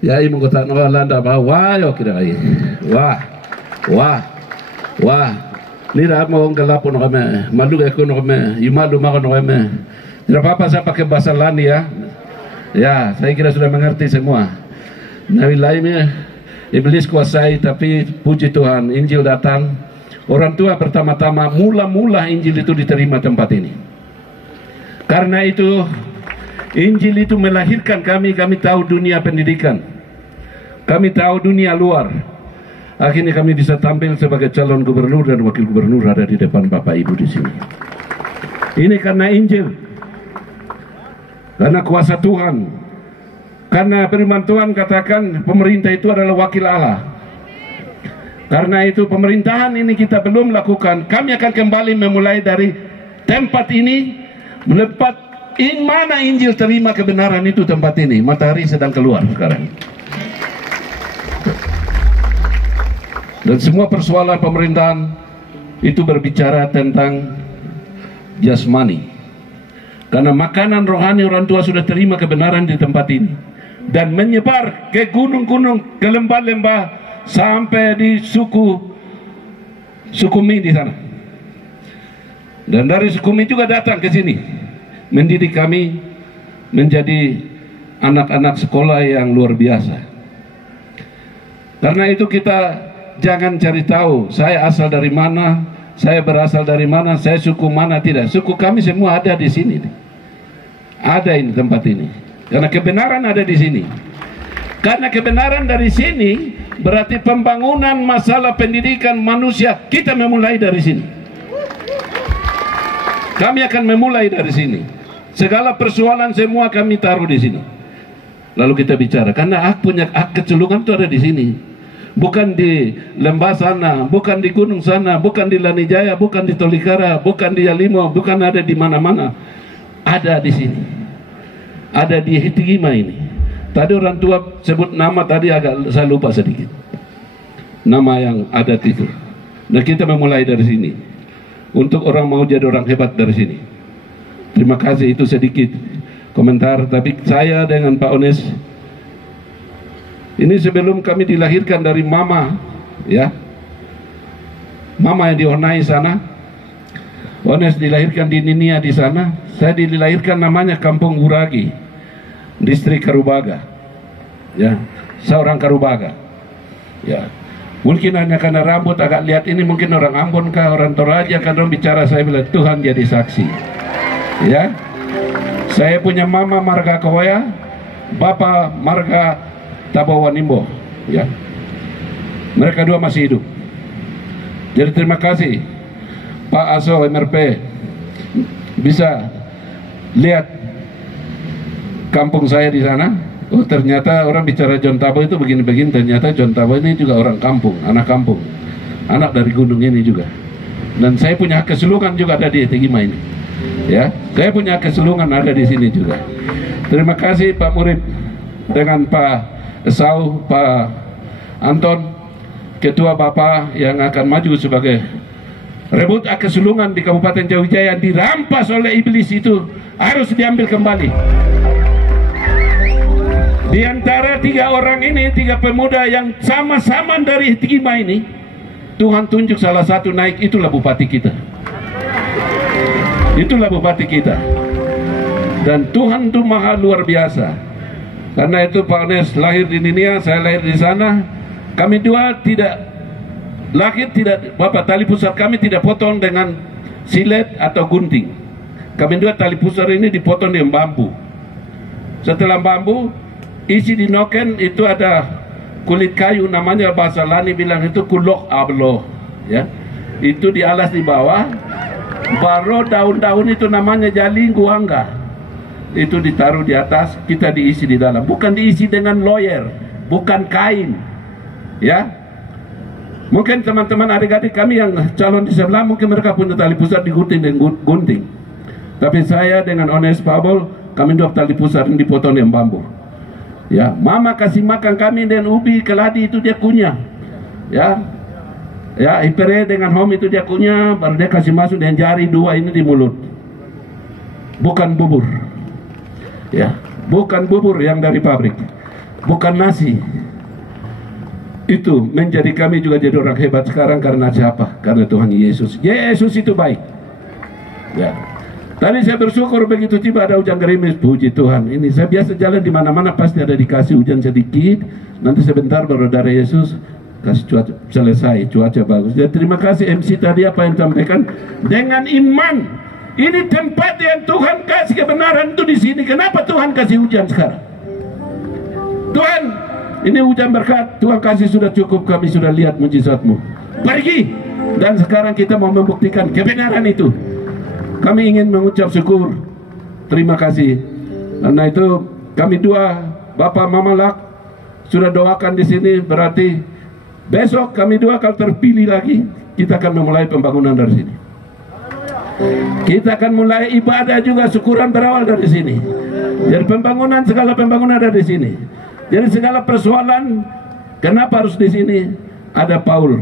Ya imong kota no landa ba wayo kira ay. Wah. Nira mo ang galapon no kami. Maluga ko no kami. Yumalu mako no kami. Tidak apa-apa saya pakai bahasa Lani ya. Ya, saya kira sudah mengerti semua. Nah, wilayahnya iblis kuasai, tapi puji Tuhan, Injil datang. Orang tua pertama-tama mula-mula Injil itu diterima tempat ini. Karena itu Injil itu melahirkan kami tahu dunia pendidikan. Kami tahu dunia luar. Akhirnya kami bisa tampil sebagai calon gubernur dan wakil gubernur ada di depan Bapak Ibu di sini. Ini karena Injil. Karena kuasa Tuhan. Karena firman Tuhan katakan pemerintah itu adalah wakil Allah. Karena itu pemerintahan ini kita belum lakukan. Kami akan kembali memulai dari tempat ini. Melepas mana Injil terima kebenaran itu tempat ini. Matahari sedang keluar sekarang. Dan semua persoalan pemerintahan itu berbicara tentang jasmani. Karena makanan rohani orang tua sudah terima kebenaran di tempat ini. Dan menyebar ke gunung-gunung, ke lembah-lembah, sampai di Sukumi di sana. Dan dari Sukumi juga datang ke sini. Mendidik kami menjadi anak-anak sekolah yang luar biasa. Karena itu kita jangan cari tahu, saya asal dari mana, saya berasal dari mana, saya suku mana, tidak. Suku kami semua ada di sini. Ada ini tempat ini. Karena kebenaran ada di sini. Karena kebenaran dari sini berarti pembangunan masalah pendidikan manusia kita memulai dari sini. Kami akan memulai dari sini. Segala persoalan semua kami taruh di sini. Lalu kita bicara. Karena hak kesulungan itu ada di sini. Bukan di lembah sana, bukan di gunung sana, bukan di Lanijaya, bukan di Tolikara, bukan di Yalimo, bukan ada di mana-mana. Ada di sini. Ada di Hitigima ini. Tadi orang tua sebut nama tadi agak saya lupa sedikit. Nama yang adat itu. Nah kita memulai dari sini. Untuk orang mau jadi orang hebat dari sini. Terima kasih, itu sedikit komentar. Tapi saya dengan Pak Ones, ini sebelum kami dilahirkan dari mama, ya. Mama yang di Honai sana. Ones dilahirkan di Ninia di sana. Saya dilahirkan namanya Kampung Uragi, distrik Karubaga. Ya, seorang Karubaga. Ya, mungkin hanya karena rambut agak lihat ini mungkin orang Ambon kah, orang Toraja kan orang bicara, saya bilang Tuhan jadi saksi. Ya, saya punya mama marga Koya, bapak marga Tabawanimbo. Ya, mereka dua masih hidup. Jadi terima kasih Pak Aso MRP bisa lihat kampung saya di sana. Oh ternyata orang bicara John Tabo itu begini-begini. Ternyata John Tabo ini juga orang kampung, anak dari gunung ini juga. Dan saya punya kesulungan juga ada di Hitigima ini. Ya, saya punya kesulungan ada di sini juga. Terima kasih Pak Murid dengan Pak Esau, Pak Anton, ketua Bapak yang akan maju sebagai rebut kesulungan di Kabupaten Jawijaya dirampas oleh iblis itu harus diambil kembali. Di antara 3 orang ini, 3 pemuda yang sama-sama dari Hitigima ini, Tuhan tunjuk salah satu naik, itulah bupati kita. Itulah bupati kita. Dan Tuhan itu maha luar biasa. Karena itu Pak Ones lahir di Ninia, saya lahir di sana. Kami dua tidak lahir, tidak bapak, tali pusar kami tidak potong dengan silet atau gunting. Kami dua tali pusar ini dipotong dengan bambu. Setelah bambu isi di noken itu ada kulit kayu, namanya bahasa Lani bilang itu kulok ablo, ya. Itu dialas di bawah, baru daun-daun itu namanya jaling guangga. Itu ditaruh di atas, kita diisi di dalam. Bukan diisi dengan lawyer, bukan kain, ya. Mungkin teman-teman adik-adik kami yang calon di sebelah mungkin mereka punya tali pusar digunting dengan gunting. Tapi saya dengan Ones Pabol, kami dua tali pusar ini dipotong dengan bambu. Ya, mama kasih makan kami dengan ubi keladi itu dia kunyah. Ya. Ya, ipere dengan home itu dia kunyah, baru dia kasih masuk dengan jari 2 ini di mulut. Bukan bubur. Ya, bukan bubur yang dari pabrik. bukan nasi. Itu menjadi kami juga jadi orang hebat sekarang karena siapa? Karena Tuhan Yesus. Yesus itu baik. Ya. Tadi saya bersyukur begitu tiba ada hujan gerimis, puji Tuhan. Ini saya biasa jalan di mana-mana pasti ada dikasih hujan sedikit. Nanti sebentar baru dari Yesus kasih cuaca selesai, cuaca bagus. Jadi terima kasih MC tadi apa yang sampaikan dengan iman. Ini tempat yang Tuhan kasih kebenaran itu di sini. Kenapa Tuhan kasih hujan sekarang? Tuhan, ini hujan berkat. Tuhan kasih sudah cukup, kami sudah lihat mujizat-Mu. Pergi. Dan sekarang kita mau membuktikan kebenaran itu. Kami ingin mengucap syukur, terima kasih. Karena itu kami dua, Bapak Mama Lak sudah doakan di sini. Berarti besok kami dua kalau terpilih lagi, kita akan memulai pembangunan dari sini. Kita akan mulai ibadah juga, syukuran berawal dari sini. Jadi pembangunan, segala pembangunan ada di sini. Jadi segala persoalan, kenapa harus di sini? Ada Paul.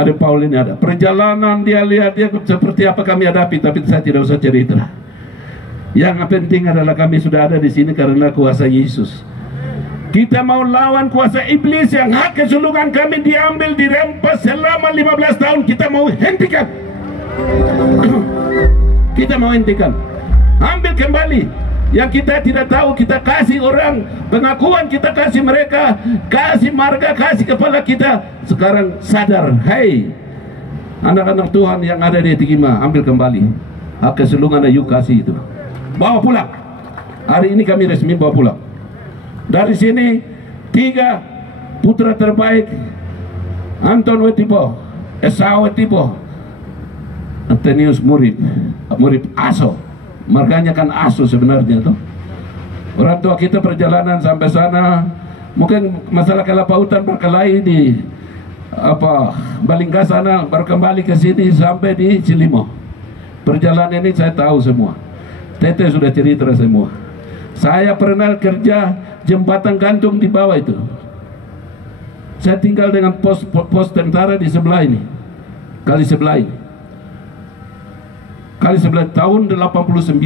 Ada Paul ini ada perjalanan, dia lihat dia seperti apa kami hadapi, tapi saya tidak usah cerita. Yang penting adalah kami sudah ada di sini karena kuasa Yesus. Kita mau lawan kuasa iblis yang hak kesulungan kami diambil, dirempas selama 15 tahun. Kita mau hentikan. Kita mau hentikan. Ambil kembali. Yang kita tidak tahu kita kasih orang pengakuan, kita kasih mereka, kasih marga, kasih kepala kita. Sekarang sadar, hei anak-anak Tuhan yang ada di Tikima, ambil kembali hak kesulungan ayu kasih itu, bawa pulang. Hari ini kami resmi bawa pulang. Dari sini 3 putra terbaik, Anton Wetipo, Esau Wetipo, Antonius Murid Aso. Marganya kan Aso sebenarnya tuh. Orang tua kita perjalanan sampai sana, mungkin masalah kelapautan berkelahi di Balingga sana, baru kembali ke sini sampai di Cilimo. Perjalanan ini saya tahu semua. Tete sudah cerita semua. Saya pernah kerja jembatan gantung di bawah itu. Saya tinggal dengan pos tentara di sebelah ini, kali sebelah ini. Kali 11 tahun 89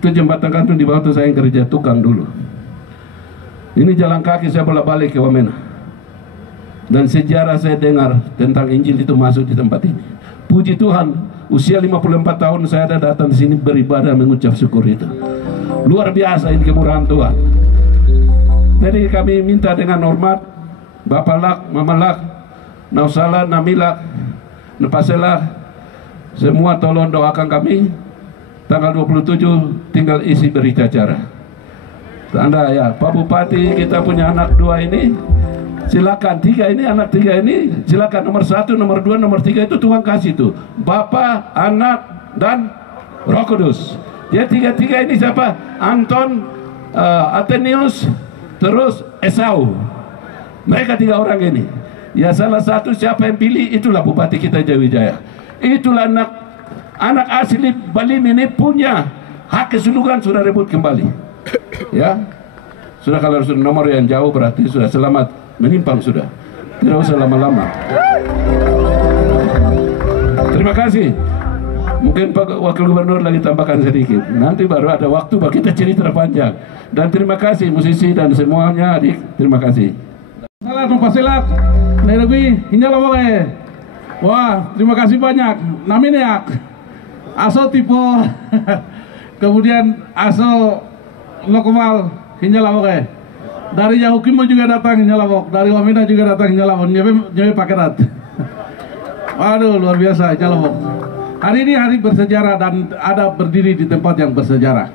itu jembatan gantung di bawah itu saya yang kerja tukang dulu. Ini jalan kaki saya bolak-balik ke Wamena. Dan sejarah saya dengar tentang Injil itu masuk di tempat ini. Puji Tuhan, usia 54 tahun saya ada datang di sini beribadah mengucap syukur itu. Luar biasa ini kemurahan Tuhan. Jadi kami minta dengan hormat Bapak Lak, Mama Lak, Nausala, Namila, Nepasela, semua tolong doakan kami. Tanggal 27 tinggal isi berita acara. Tanda ya, Pak Bupati kita punya anak 2 ini. Silakan 3 ini, anak 3 ini. Silakan nomor 1, nomor 2, nomor 3 itu Tuhan kasih tuh. Bapak, anak dan Roh Kudus. Dia 3 ini siapa? Anton, Antonius, terus Esau. Mereka 3 orang ini. Ya salah satu siapa yang pilih itulah Bupati kita Jayawijaya. Itulah anak asli Balim ini punya hak kesulungan sudah rebut kembali. Ya, sudah kalau sudah nomor yang jauh berarti sudah selamat menyimpang sudah. Tidak usah lama-lama. Terima kasih. Mungkin Pak Wakil Gubernur lagi tambahkan sedikit. Nanti baru ada waktu bagi kita cerita panjang. Dan terima kasih musisi dan semuanya adik. Terima kasih. Salah numpasilat, Nairobi, hinjala wae. Wah, terima kasih banyak. Namanya Aso Tipo, kemudian Aso Lokomal, Hinjalawok. Dari Yahukimo juga datang Hinjalawok, dari Wamena juga datang Hinjalawok. Nyewe pakerat. Waduh, luar biasa Hinjalawok. Hari ini hari bersejarah dan ada berdiri di tempat yang bersejarah.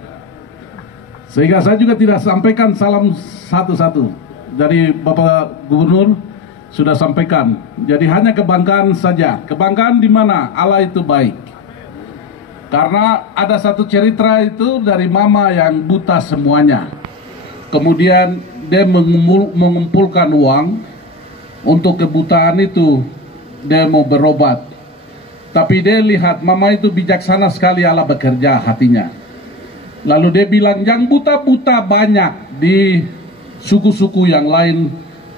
Sehingga saya juga tidak sampaikan salam satu-satu. Dari Bapak Gubernur sudah sampaikan. Jadi hanya kebanggaan saja. Kebanggaan di mana Allah itu baik. Karena ada satu cerita itu dari mama yang buta semuanya. Kemudian dia mengumpulkan uang untuk kebutaan itu. Dia mau berobat. Tapi dia lihat mama itu bijaksana sekali Allah bekerja hatinya. Lalu dia bilang yang buta-buta banyak di suku-suku yang lain,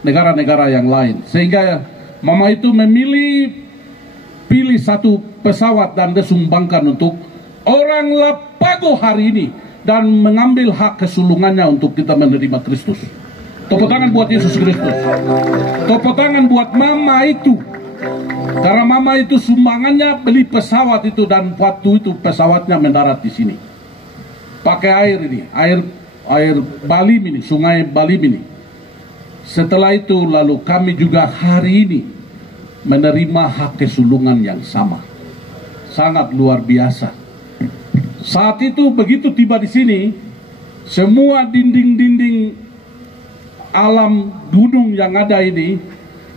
negara-negara yang lain. Sehingga mama itu pilih satu pesawat dan disumbangkan untuk orang Lapago hari ini dan mengambil hak kesulungannya untuk kita menerima Kristus. Tepuk tangan buat Yesus Kristus. Tepuk tangan buat mama itu. Karena mama itu sumbangannya beli pesawat itu, dan waktu itu pesawatnya mendarat di sini. Pakai air ini, air Balim ini, sungai Balim ini. Setelah itu lalu kami juga hari ini menerima hak kesulungan yang sama. Sangat luar biasa. Saat itu begitu tiba di sini, semua dinding-dinding alam gunung yang ada ini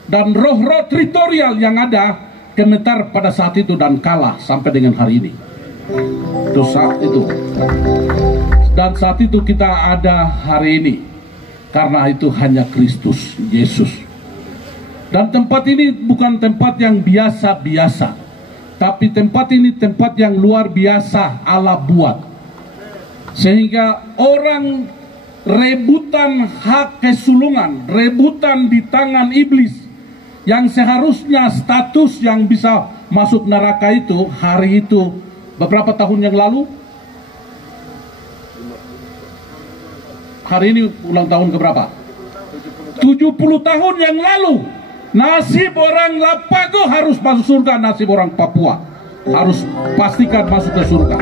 dan roh-roh teritorial yang ada gemetar pada saat itu dan kalah sampai dengan hari ini. Itu saat itu. Dan saat itu kita ada hari ini karena itu hanya Kristus Yesus. Dan tempat ini bukan tempat yang biasa-biasa, tapi tempat ini tempat yang luar biasa Allah buat. Sehingga orang rebutan hak kesulungan, rebutan di tangan iblis, yang seharusnya status yang bisa masuk neraka itu, hari itu beberapa tahun yang lalu, hari ini ulang tahun keberapa? 70 tahun yang lalu, nasib orang Lapago harus masuk surga, nasib orang Papua harus pastikan masuk ke surga.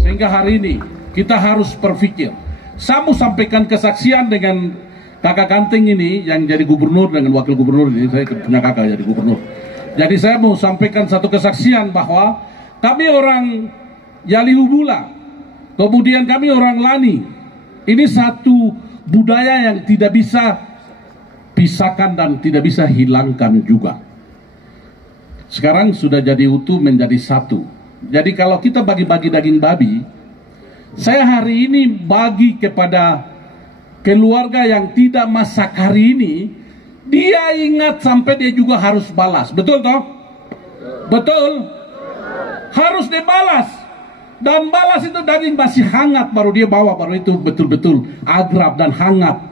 Sehingga hari ini kita harus berpikir. Saya mau sampaikan kesaksian dengan kakak Kanting ini yang jadi gubernur dengan wakil gubernur ini. Saya punya kakak jadi gubernur. Jadi saya mau sampaikan satu kesaksian bahwa kami orang Yalihubula, kemudian kami orang Lani. Ini satu budaya yang tidak bisa pisahkan dan tidak bisa hilangkan juga. Sekarang sudah jadi utuh menjadi satu. Jadi kalau kita bagi-bagi daging babi, saya hari ini bagi kepada keluarga yang tidak masak hari ini, dia ingat sampai dia juga harus balas. Betul toh? Betul? Harus dibalas. Dan balas itu daging masih hangat baru dia bawa, baru itu betul-betul agrab dan hangat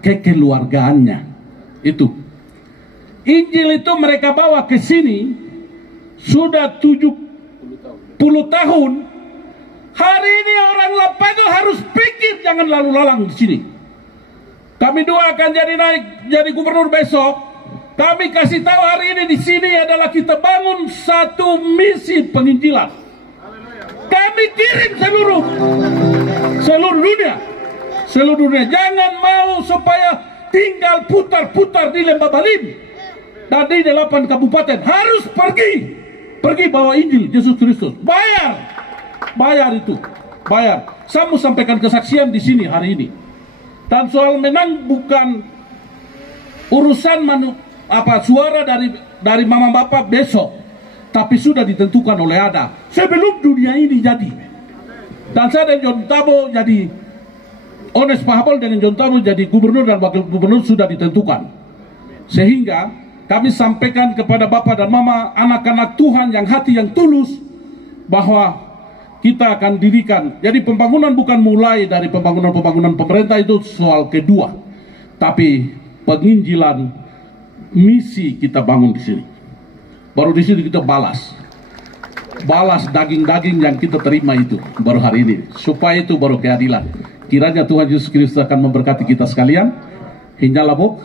ke keluarganya. Itu. Injil itu mereka bawa ke sini sudah 70 tahun. Hari ini orang Lapago harus pikir jangan lalu lalang di sini. Kami dua akan jadi gubernur besok. Kami kasih tahu hari ini di sini adalah kita bangun satu misi penginjilan. Kami kirim seluruh dunia. Jangan mau supaya tinggal putar-putar di Lembah Balim dan di 8 kabupaten. Harus pergi bawa Injil Yesus Kristus. Bayar itu. Saya mau sampaikan kesaksian di sini hari ini. Dan soal menang bukan urusan suara dari mama bapak besok, tapi sudah ditentukan oleh ada sebelum dunia ini jadi. Dan saya dan John Tabo jadi Ones Pahabol dan John Tabo jadi gubernur dan wakil gubernur sudah ditentukan. Sehingga kami sampaikan kepada bapak dan mama, anak-anak Tuhan yang hati yang tulus, bahwa kita akan dirikan. Jadi pembangunan bukan mulai dari pembangunan pemerintah, itu soal kedua. Tapi penginjilan misi kita bangun di sini. Baru di sini kita balas daging-daging yang kita terima itu baru hari ini. Supaya itu baru keadilan. Kiranya Tuhan Yesus Kristus akan memberkati kita sekalian. Hingga labok.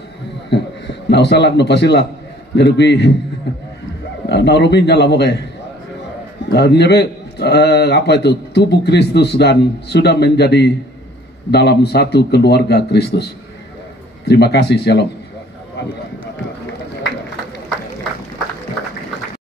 Nah usalah no pasilah. Jadi na ruminya labok tubuh Kristus dan sudah menjadi dalam satu keluarga Kristus. Terima kasih, shalom.